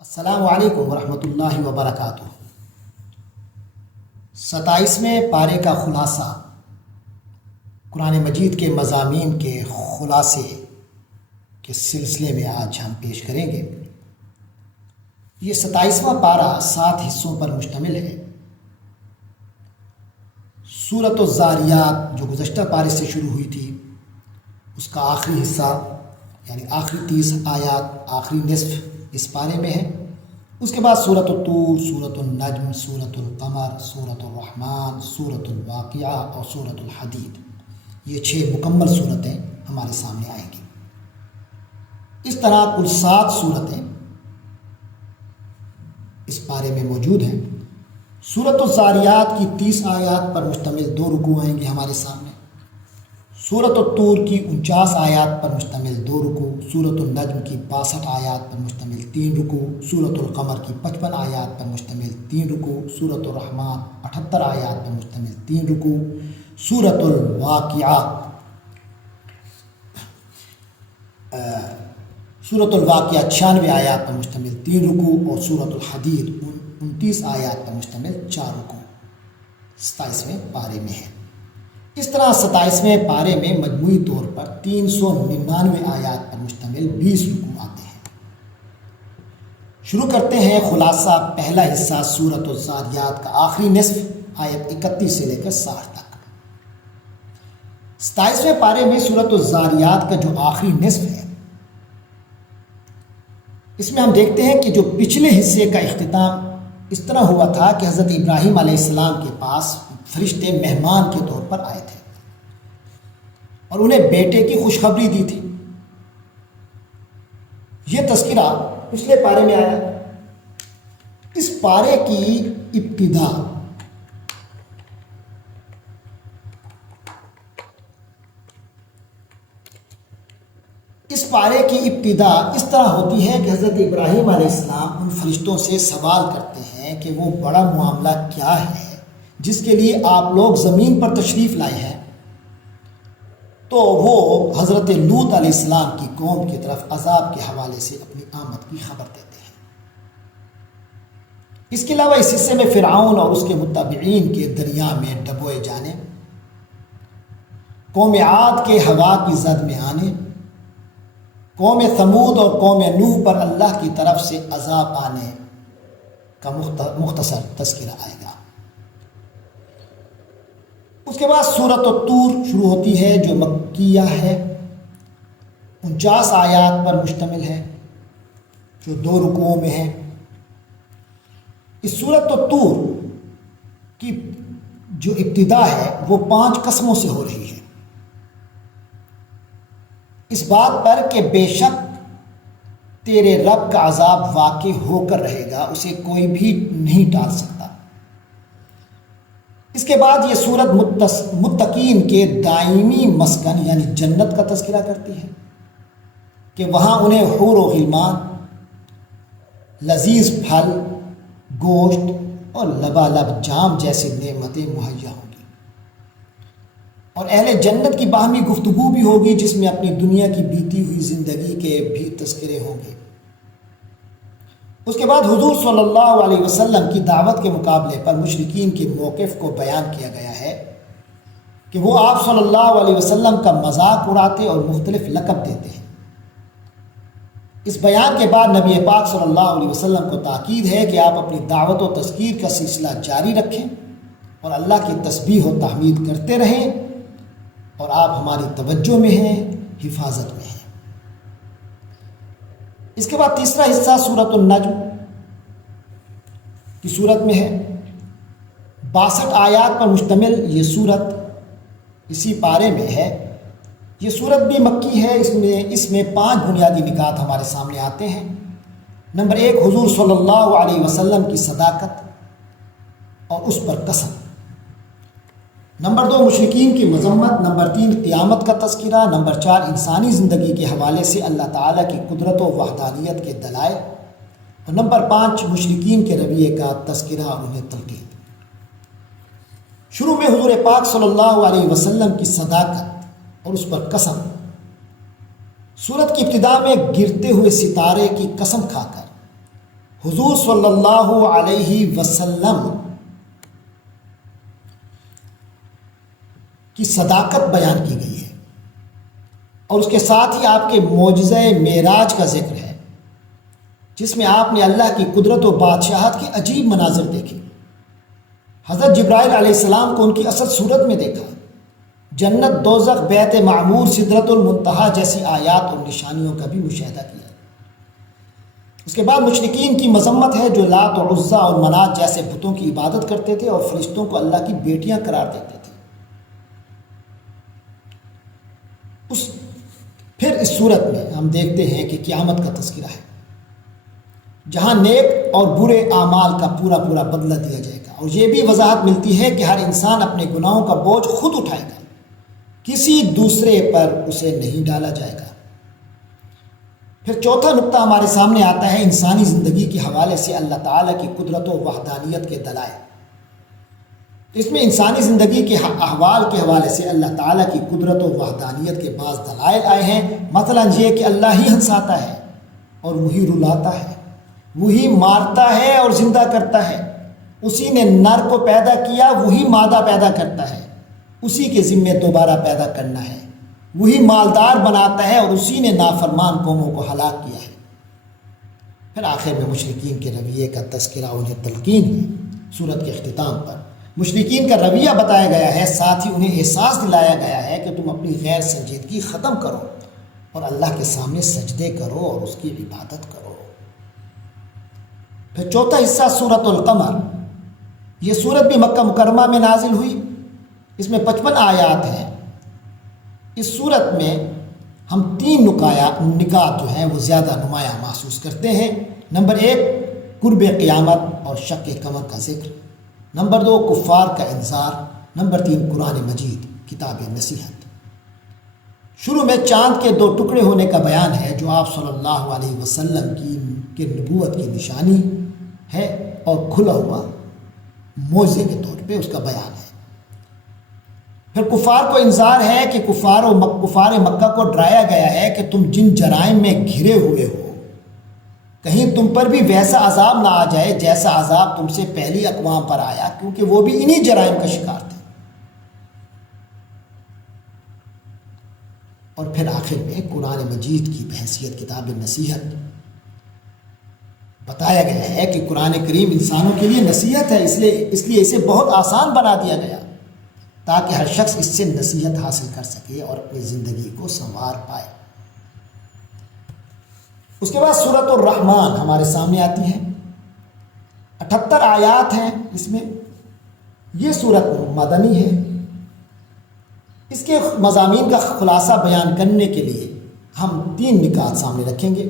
السلام علیکم ورحمۃ اللہ وبرکاتہ۔ 27ویں پارے کا خلاصہ، قرآن مجید کے مضامین کے خلاصے کے سلسلے میں آج ہم پیش کریں گے۔ یہ 27واں پارہ 7 حصوں پر مشتمل ہے۔ سورۃ الذاریات جو گزشتہ پارے سے شروع ہوئی تھی، اس کا آخری حصہ یعنی آخری 30 آیات، آخری نصف اس پارے میں ہے۔ اس کے بعد سورۃ الطور، سورۃ النجم، سورۃ القمر، سورۃ الرحمن، سورۃ الواقعہ اور سورۃ الحدید، یہ 6 مکمل صورتیں ہمارے سامنے آئیں گی۔ اس طرح کل 7 صورتیں اس پارے میں موجود ہیں۔ سورۃ الذاریات کی 30 آیات پر مشتمل 2 رکوع آئیں گے ہمارے سامنے۔ سورۃ الطور کی 49 آیات پر مشتمل 2 رکوع، سورۃ النجم کی 62 آیات پر مشتمل 3 رکوع، سورۃ القمر کی 55 آیات پر مشتمل 3 رکوع، سورۃ الرحمن 78 آیات پر مشتمل 3 رکوع، سورۃ الواقعہ 96 آیات پر مشتمل 3 رکوع اور سورۃ الحدید 29 آیات پر مشتمل 4 رکوع 27ویں پارے میں ہے۔ اس طرح 27ویں پارے میں مجموعی طور پر 399 آیات پر مشتمل 20 رکوع آتے ہیں۔ شروع کرتے ہیں خلاصہ، پہلا حصہ سورۃ الذاریات کا آخری نصف، آیت 31 سے لے کر 60 تک۔ 27ویں پارے میں سورۃ الذاریات کا جو آخری نصف ہے، اس میں ہم دیکھتے ہیں کہ جو پچھلے حصے کا اختتام اس طرح ہوا تھا کہ حضرت ابراہیم علیہ السلام کے پاس فرشتے مہمان کے طور پر آئے تھے اور انہیں بیٹے کی خوشخبری دی تھی۔ یہ تذکرہ پچھلے پارے میں آیا۔ اس پارے کی ابتدا اس طرح ہوتی ہے کہ حضرت ابراہیم علیہ السلام ان فرشتوں سے سوال کرتے ہیں کہ وہ بڑا معاملہ کیا ہے جس کے لیے آپ لوگ زمین پر تشریف لائے ہیں۔ تو وہ حضرت لوط علیہ السلام کی قوم کی طرف عذاب کے حوالے سے اپنی آمد کی خبر دیتے ہیں۔ اس کے علاوہ اس حصے میں فرعون اور اس کے متبعین کے دریا میں ڈبوئے جانے، قوم عاد کے ہوا کی زد میں آنے، قوم ثمود اور قوم نوح پر اللہ کی طرف سے عذاب آنے کا مختصر تذکرہ آئے گا۔ اس کے بعد سورۃ الطور شروع ہوتی ہے جو مکیہ ہے، 49 آیات پر مشتمل ہے، جو 2 رکوعوں میں ہے۔ اس سورۃ الطور کی جو ابتدا ہے وہ 5 قسموں سے ہو رہی ہے، اس بات پر کہ بے شک تیرے رب کا عذاب واقع ہو کر رہے گا، اسے کوئی بھی نہیں ٹال سکتا۔ اس کے بعد یہ سورت متقین کے دائمی مسکن یعنی جنت کا تذکرہ کرتی ہے کہ وہاں انہیں حور و غلمان، لذیذ پھل، گوشت اور لبالب جام جیسی نعمتیں مہیا ہوں گی، اور اہل جنت کی باہمی گفتگو بھی ہوگی جس میں اپنی دنیا کی بیتی ہوئی زندگی کے بھی تذکرے ہوں گے۔ اس کے بعد حضور صلی اللہ علیہ وسلم کی دعوت کے مقابلے پر مشرکین کے موقف کو بیان کیا گیا ہے کہ وہ آپ صلی اللہ علیہ وسلم کا مذاق اڑاتے اور مختلف لقب دیتے ہیں۔ اس بیان کے بعد نبی پاک صلی اللہ علیہ وسلم کو تاکید ہے کہ آپ اپنی دعوت و تذکیر کا سلسلہ جاری رکھیں اور اللہ کی تسبیح و تحمید کرتے رہیں، اور آپ ہماری توجہ میں ہیں، حفاظت میں ہیں۔ اس کے بعد تیسرا حصہ سورۃ النجم کی صورت میں ہے، 62 آیات پر مشتمل یہ صورت اسی پارے میں ہے۔ یہ صورت بھی مکی ہے۔ اس میں 5 بنیادی نکات ہمارے سامنے آتے ہیں۔ نمبر 1، حضور صلی اللہ علیہ وسلم کی صداقت اور اس پر قسم۔ نمبر 2، مشرکین کی مذمت۔ نمبر 3، قیامت کا تذکرہ۔ نمبر 4، انسانی زندگی کے حوالے سے اللہ تعالیٰ کی قدرت و وحدانیت کے دلائل۔ اور نمبر 5، مشرکین کے رویے کا تذکرہ اور انہیں تنقید۔ شروع میں حضور پاک صلی اللہ علیہ وسلم کی صداقت اور اس پر قسم۔ سورت کی ابتدا میں گرتے ہوئے ستارے کی قسم کھا کر حضور صلی اللہ علیہ وسلم کی صداقت بیان کی گئی ہے، اور اس کے ساتھ ہی آپ کے معجزہ معراج کا ذکر ہے، جس میں آپ نے اللہ کی قدرت و بادشاہت کے عجیب مناظر دیکھے۔ حضرت جبرائیل علیہ السلام کو ان کی اصل صورت میں دیکھا، جنت، دوزخ، بیت معمور، سدرۃ المنتہا جیسی آیات اور نشانیوں کا بھی مشاہدہ کیا۔ اس کے بعد مشرکین کی مذمت ہے جو لات و عزا اور منات جیسے بتوں کی عبادت کرتے تھے اور فرشتوں کو اللہ کی بیٹیاں قرار دیتے تھے۔ پھر اس صورت میں ہم دیکھتے ہیں کہ قیامت کا تذکرہ ہے، جہاں نیک اور برے اعمال کا پورا پورا بدلہ دیا جائے گا، اور یہ بھی وضاحت ملتی ہے کہ ہر انسان اپنے گناہوں کا بوجھ خود اٹھائے گا، کسی دوسرے پر اسے نہیں ڈالا جائے گا۔ پھر چوتھا نقطہ ہمارے سامنے آتا ہے انسانی زندگی کے حوالے سے اللہ تعالیٰ کی قدرت و وحدانیت کے دلائل۔ اس میں انسانی زندگی کے احوال کے حوالے سے اللہ تعالیٰ کی قدرت و وحدانیت کے بعض دلائل آئے ہیں، مثلا یہ کہ اللہ ہی ہنساتا ہے اور وہی رلاتا ہے، وہی مارتا ہے اور زندہ کرتا ہے، اسی نے نر کو پیدا کیا، وہی مادہ پیدا کرتا ہے، اسی کے ذمے دوبارہ پیدا کرنا ہے، وہی مالدار بناتا ہے اور اسی نے نافرمان قوموں کو ہلاک کیا ہے۔ پھر آخر میں مشرکین کے رویے کا تذکرہ، انہیں تلقین ہے۔ سورت کے اختتام پر مشرکین کا رویہ بتایا گیا ہے، ساتھ ہی انہیں احساس دلایا گیا ہے کہ تم اپنی غیر سنجیدگی ختم کرو اور اللہ کے سامنے سجدے کرو اور اس کی عبادت کرو۔ پھر چوتھا حصہ سورت القمر، یہ سورت بھی مکہ مکرمہ میں نازل ہوئی، اس میں 55 آیات ہیں۔ اس سورت میں ہم 3 نکات جو ہیں وہ زیادہ نمایاں محسوس کرتے ہیں۔ نمبر 1 قرب قیامت اور شق قمر کا ذکر، نمبر 2 کفار کا انذار، نمبر 3 قرآن مجید کتاب نصیحت۔ شروع میں چاند کے 2 ٹکڑے ہونے کا بیان ہے جو آپ صلی اللہ علیہ وسلم کی نبوت کی نشانی ہے اور کھلا ہوا معجزے کے طور پہ اس کا بیان ہے۔ پھر کفار کو انذار ہے کہ کفار مکہ کو ڈرایا گیا ہے کہ تم جن جرائم میں گھرے ہوئے ہو، کہیں تم پر بھی ویسا عذاب نہ آ جائے جیسا عذاب تم سے پہلی اقوام پر آیا، کیونکہ وہ بھی انہی جرائم کا شکار تھے۔ اور پھر آخر میں قرآن مجید کی بحیثیت کتاب نصیحت بتایا گیا ہے کہ قرآن کریم انسانوں کے لیے نصیحت ہے، اس لیے اسے بہت آسان بنا دیا گیا تاکہ ہر شخص اس سے نصیحت حاصل کر سکے اور اپنی زندگی کو سنوار پائے۔ اس کے بعد سورۃ الرحمن ہمارے سامنے آتی ہے، 78 آیات ہیں اس میں۔ یہ سورت مدنی ہے۔ اس کے مضامین کا خلاصہ بیان کرنے کے لیے ہم 3 نکات سامنے رکھیں گے۔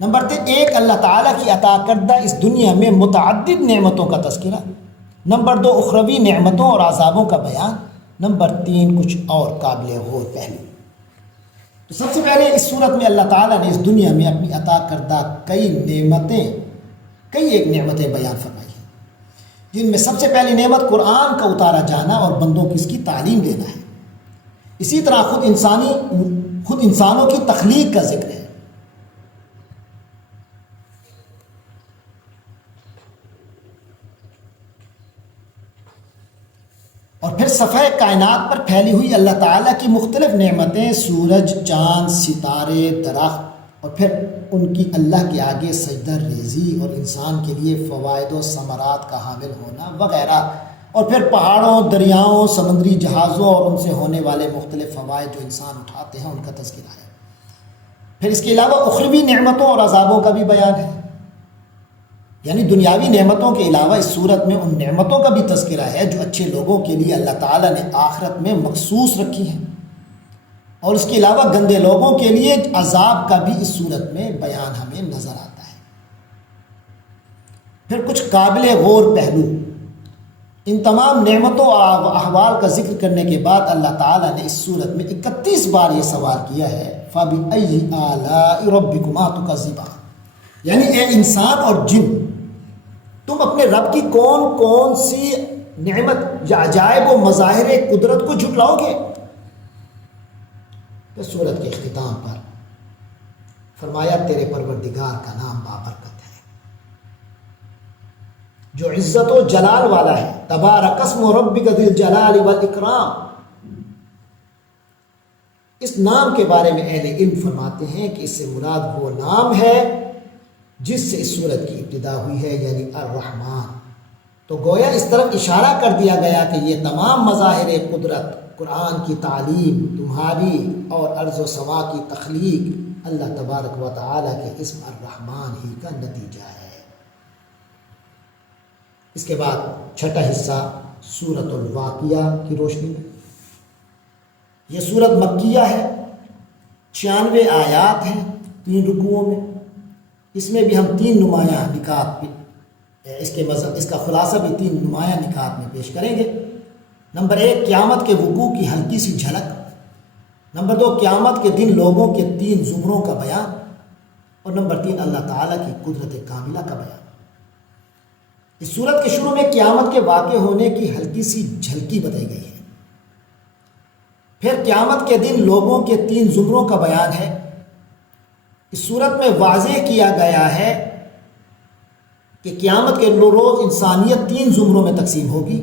نمبر 1 اللہ تعالیٰ کی عطا کردہ اس دنیا میں متعدد نعمتوں کا تذکرہ، نمبر 2 اخروی نعمتوں اور عذابوں کا بیان، نمبر 3 کچھ اور قابل غور پہلو۔ تو سب سے پہلے اس صورت میں اللہ تعالیٰ نے اس دنیا میں اپنی عطا کردہ کئی ایک نعمتیں بیان فرمائی ہیں، جن میں سب سے پہلی نعمت قرآن کا اتارا جانا اور بندوں کی اس کی تعلیم دینا ہے۔ اسی طرح خود انسانوں کی تخلیق کا ذکر ہے۔ اور پھر صفحہ کائنات پر پھیلی ہوئی اللہ تعالیٰ کی مختلف نعمتیں، سورج، چاند، ستارے، درخت، اور پھر ان کی اللہ کے آگے سجدہ ریزی اور انسان کے لیے فوائد و ثمرات کا حامل ہونا وغیرہ، اور پھر پہاڑوں، دریاؤں، سمندری جہازوں اور ان سے ہونے والے مختلف فوائد جو انسان اٹھاتے ہیں ان کا تذکرہ ہے۔ پھر اس کے علاوہ اخروی نعمتوں اور عذابوں کا بھی بیان ہے، یعنی دنیاوی نعمتوں کے علاوہ اس صورت میں ان نعمتوں کا بھی تذکرہ ہے جو اچھے لوگوں کے لیے اللہ تعالیٰ نے آخرت میں مخصوص رکھی ہیں، اور اس کے علاوہ گندے لوگوں کے لیے عذاب کا بھی اس صورت میں بیان ہمیں نظر آتا ہے۔ پھر کچھ قابل غور پہلو۔ ان تمام نعمتوں اور احوال کا ذکر کرنے کے بعد اللہ تعالیٰ نے اس صورت میں 31 بار یہ سوال کیا ہے، فَبِأَيِّ آلَاءِ رَبِّكُمَا تُكَذِّبَانِ، یعنی اے انسان اور جن، تم اپنے رب کی کون سی نعمت یا عجائب و مظاہر قدرت کو جھٹلاؤ گے؟ پھر سورت کے اختتام پر فرمایا تیرے پروردگار کا نام بابرکت ہے، جو عزت و جلال والا ہے. تبارک اسم ربک ذی الجلال والاکرام. اس نام کے بارے میں اہل علم فرماتے ہیں کہ اس سے مراد وہ نام ہے جس سے اس سورت کی ابتدا ہوئی ہے، یعنی الرحمن. تو گویا اس طرف اشارہ کر دیا گیا کہ یہ تمام مظاہر قدرت، قرآن کی تعلیم، تمہاری اور ارض و سما کی تخلیق اللہ تبارک و تعالیٰ کے اسم الرحمن ہی کا نتیجہ ہے. اس کے بعد چھٹا حصہ سورۃ الواقعہ کی روشنی میں. یہ سورت مکیہ ہے، 96 آیات ہیں 3 رکوعوں میں. اس میں بھی ہم 3 نمایاں نکات اس کا خلاصہ بھی 3 نمایاں نکات میں پیش کریں گے. نمبر 1 قیامت کے وقوع کی ہلکی سی جھلک. نمبر 2 قیامت کے دن لوگوں کے 3 زمروں کا بیان. اور نمبر 3 اللہ تعالیٰ کی قدرت کاملہ کا بیان. اس سورت کے شروع میں قیامت کے واقع ہونے کی ہلکی سی جھلکی بتائی گئی ہے. پھر قیامت کے دن لوگوں کے 3 زمروں کا بیان ہے. اس صورت میں واضح کیا گیا ہے کہ قیامت کے روز انسانیت 3 زمروں میں تقسیم ہوگی: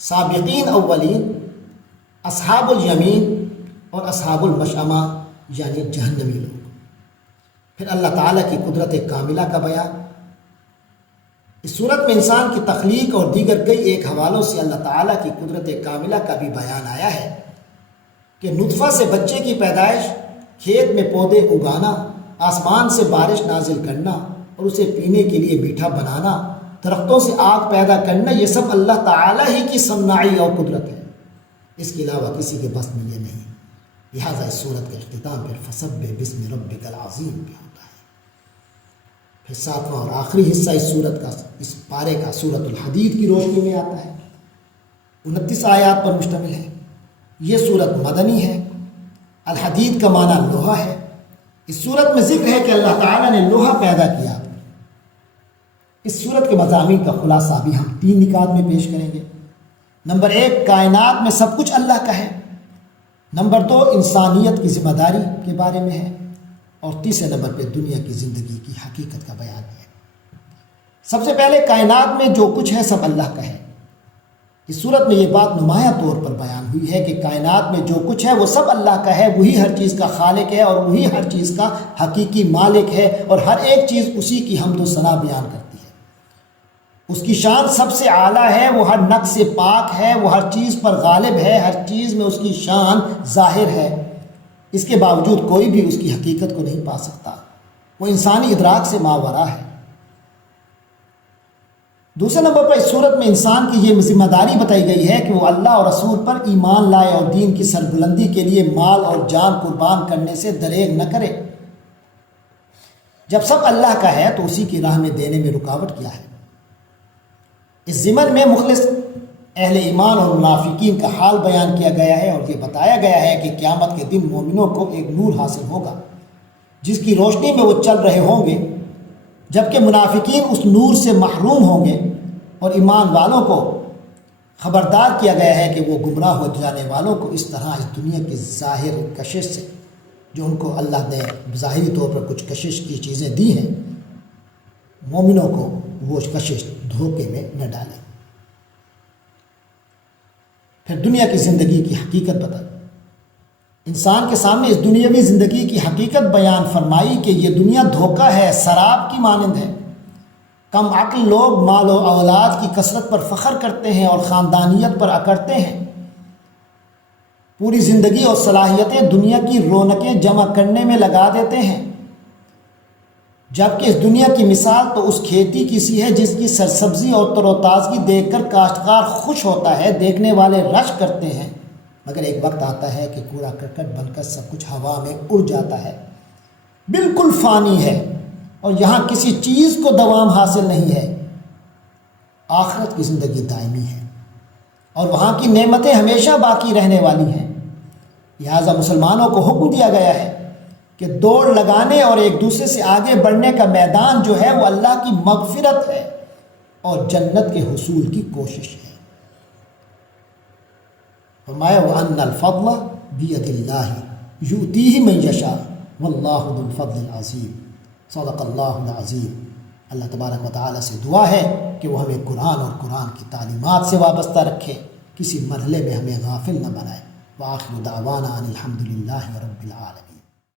سابقین اولین، اصحاب الیمین اور اصحاب المشأمہ یعنی جہنمی لوگ. پھر اللہ تعالیٰ کی قدرت کاملہ کا بیان. اس صورت میں انسان کی تخلیق اور دیگر کئی ایک حوالوں سے اللہ تعالیٰ کی قدرت کاملہ کا بھی بیان آیا ہے کہ نطفہ سے بچے کی پیدائش، کھیت میں پودے اگانا، آسمان سے بارش نازل کرنا اور اسے پینے کے لیے میٹھا بنانا، درختوں سے آگ پیدا کرنا، یہ سب اللہ تعالیٰ ہی کی صناعی اور قدرت ہے. اس کے علاوہ کسی کے بس میں یہ نہیں. لہٰذا اس سورت کا اختتام پھر فسبح باسم ربک العظیم پہ ہوتا ہے. پھر 7واں اور آخری حصہ اس سورت کا، اس پارے کا، سورۃ الحدید کی روشنی میں آتا ہے. 29 آیات پر مشتمل ہے. یہ سورت مدنی ہے. الحدید کا معنی لوہا ہے. اس سورت میں ذکر ہے کہ اللہ تعالیٰ نے لوہا پیدا کیا. اس سورت کے مضامین کا خلاصہ بھی ہم 3 نکات میں پیش کریں گے. نمبر 1 کائنات میں سب کچھ اللہ کا ہے. نمبر 2 انسانیت کی ذمہ داری کے بارے میں ہے. اور تیسرے نمبر پہ دنیا کی زندگی کی حقیقت کا بیان ہے. سب سے پہلے کائنات میں جو کچھ ہے سب اللہ کا ہے. اس صورت میں یہ بات نمایاں طور پر بیان ہوئی ہے کہ کائنات میں جو کچھ ہے وہ سب اللہ کا ہے. وہی ہر چیز کا خالق ہے اور وہی ہر چیز کا حقیقی مالک ہے، اور ہر ایک چیز اسی کی حمد و ثنا بیان کرتی ہے. اس کی شان سب سے اعلیٰ ہے، وہ ہر نقص سے پاک ہے، وہ ہر چیز پر غالب ہے، ہر چیز میں اس کی شان ظاہر ہے. اس کے باوجود کوئی بھی اس کی حقیقت کو نہیں پا سکتا. وہ انسانی ادراک سے ماورا ہے. دوسرے نمبر پر اس صورت میں انسان کی یہ ذمہ داری بتائی گئی ہے کہ وہ اللہ اور رسول پر ایمان لائے اور دین کی سربلندی کے لیے مال اور جان قربان کرنے سے دریغ نہ کرے. جب سب اللہ کا ہے تو اسی کی راہ میں دینے میں رکاوٹ کیا ہے. اس ضمن میں مخلص اہل ایمان اور منافقین کا حال بیان کیا گیا ہے، اور یہ بتایا گیا ہے کہ قیامت کے دن مومنوں کو ایک نور حاصل ہوگا جس کی روشنی میں وہ چل رہے ہوں گے، جبکہ منافقین اس نور سے محروم ہوں گے. اور ایمان والوں کو خبردار کیا گیا ہے کہ وہ گمراہ ہو جانے والوں کو اس طرح اس دنیا کی ظاہر کشش سے، جو ان کو اللہ نے ظاہری طور پر کچھ کشش کی چیزیں دی ہیں، مومنوں کو وہ کشش دھوکے میں نہ ڈالیں. پھر دنیا کی زندگی کی حقیقت بتائی. انسان کے سامنے اس دنیاوی زندگی کی حقیقت بیان فرمائی کہ یہ دنیا دھوکہ ہے، سراب کی مانند ہے. کم عقل لوگ مال و اولاد کی کثرت پر فخر کرتے ہیں اور خاندانیت پر اکڑتے ہیں. پوری زندگی اور صلاحیتیں دنیا کی رونقیں جمع کرنے میں لگا دیتے ہیں، جبکہ اس دنیا کی مثال تو اس کھیتی کی سی ہے جس کی سرسبزی اور تر و تازگی دیکھ کر کاشتکار خوش ہوتا ہے، دیکھنے والے رش کرتے ہیں. مگر ایک وقت آتا ہے کہ کوڑا کرکٹ بن کر سب کچھ ہوا میں اڑ جاتا ہے، بالکل فانی ہے، اور یہاں کسی چیز کو دوام حاصل نہیں ہے. آخرت کی زندگی دائمی ہے اور وہاں کی نعمتیں ہمیشہ باقی رہنے والی ہیں. لہٰذا مسلمانوں کو حکم دیا گیا ہے کہ دوڑ لگانے اور ایک دوسرے سے آگے بڑھنے کا میدان جو ہے وہ اللہ کی مغفرت ہے اور جنت کے حصول کی کوشش ہے. فرمایا وَأَنَّ الْفَضْلَ بِيَدِ اللَّهِ يُؤْتِيهِ مَن يَشَاءُ وَاللَّهُ ذُو الْفَضْلِ الْعَظِيمِ. صدق اللہ العظیم. اللہ تبارک و تعالیٰ سے دعا ہے کہ وہ ہمیں قرآن اور قرآن کی تعلیمات سے وابستہ رکھے، کسی مرحلے میں ہمیں غافل نہ بنائے۔ وآخر دعوانا ان الحمد للہ رب العالمین۔